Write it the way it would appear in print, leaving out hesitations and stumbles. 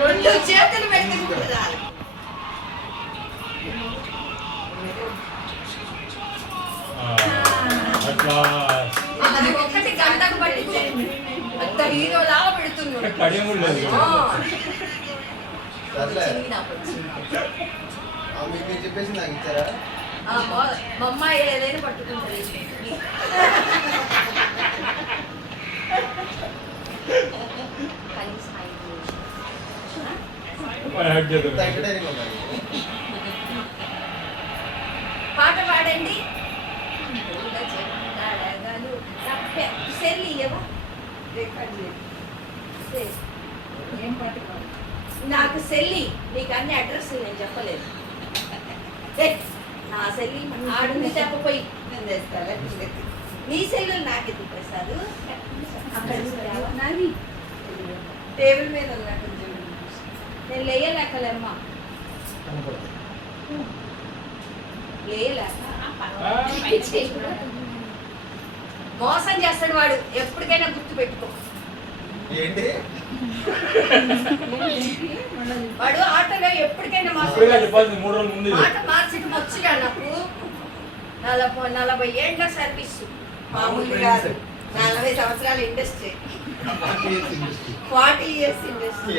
రెండు చేతులు పెట్టుకుంటారు. అది ఒక్కటి గంటకు పట్టించేయండి. అంత హీరో లాగా పెడుతున్నాడు. చెప్పేసి నాకు ఇచ్చారా? మా అమ్మాయి ఏదైనా పట్టుకుంటుంది. పాట పాడండి. నాకు సెల్లి, నీకు అన్ని అడ్రస్ నేను చెప్పలేదు. నా సెల్లి ఆడుంది చెప్పపోయి నేను తెస్తాను. నీ సెల్లు నాకెందుకు ప్రసాదు? అక్కడ టేబుల్ మీద ఉన్నట్టు నేను లేయలేకలేమ్మా, లేయలేక మోసం చేస్తాడు వాడు. ఎప్పటికైనా గుర్తు పెట్టుకో. ఏంటి వాడు ఆటోలో ఎప్పటికైనా మాట మార్చడం వచ్చిగా. నాకు 40 ఏళ్ళ సర్వీస్, మామూలు కాదు. 40 సంవత్సరాల ఇండస్ట్రీ, 40 years ఇండస్ట్రీ.